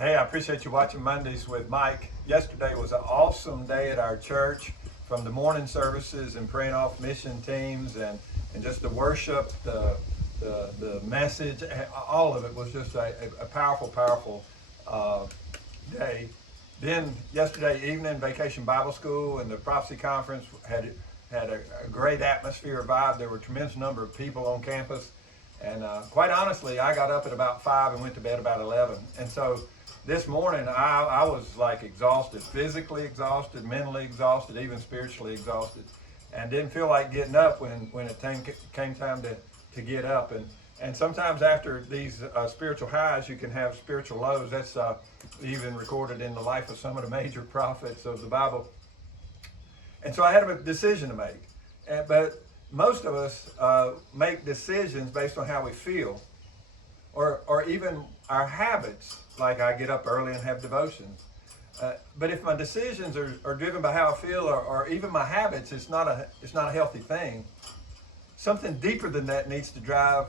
Hey, I appreciate you watching Mondays with Mike. Yesterday was an awesome day at our church, from the morning services and praying off mission teams and just the worship, the message, all of it was just a powerful uh, day. Then yesterday evening, Vacation Bible School and the Prophecy Conference had a great atmosphere vibe. There were a tremendous number of people on campus. And quite honestly, I got up at about 5 and went to bed about 11. And so this morning, I was like exhausted, physically exhausted, mentally exhausted, even spiritually exhausted, and didn't feel like getting up when it came time to get up. And sometimes after these spiritual highs, you can have spiritual lows. That's even recorded in the life of some of the major prophets of the Bible. And so I had a decision to make. But most of us make decisions based on how we feel, or even our habits, like I get up early and have devotions. But if my decisions are driven by how I feel, or even my habits, it's not a healthy thing. Something deeper than that needs to drive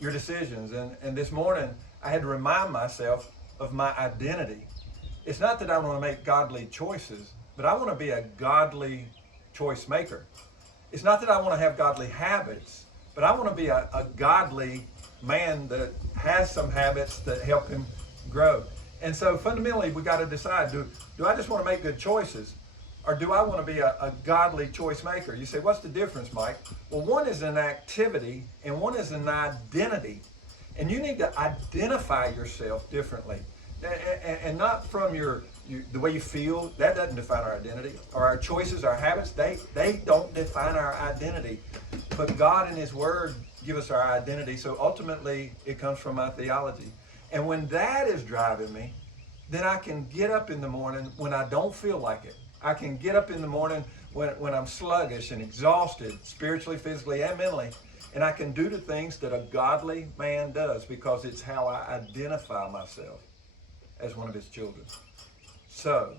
your decisions. And this morning, I had to remind myself of my identity. It's not that I want to make godly choices, but I want to be a godly choice maker. It's not that I want to have godly habits, but I want to be a godly man that has some habits that help him grow. And so fundamentally, we got to decide, do I just want to make good choices, or do I want to be a godly choice maker? You say, what's the difference, Mike? Well, one is an activity and one is an identity. And you need to identify yourself differently. And not from the way you feel. That doesn't define our identity. Or our choices, our habits, they don't define our identity. But God and His Word give us our identity. So ultimately, it comes from my theology. And when that is driving me, then I can get up in the morning when I don't feel like it. I can get up in the morning when I'm sluggish and exhausted, spiritually, physically, and mentally. And I can do the things that a godly man does, because it's how I identify myself as one of His children. So,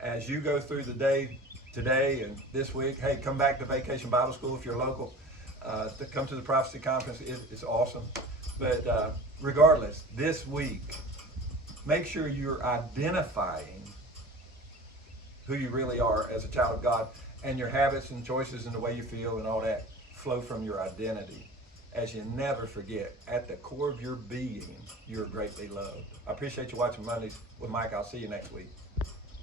as you go through the day today and this week, hey, come back to Vacation Bible School if you're local. Come to the Prophecy Conference. It's awesome. But regardless, this week, make sure you're identifying who you really are as a child of God, and your habits and choices and the way you feel and all that flow from your identity. As you never forget, at the core of your being, you're greatly loved. I appreciate you watching Mondays with Mike. I'll see you next week.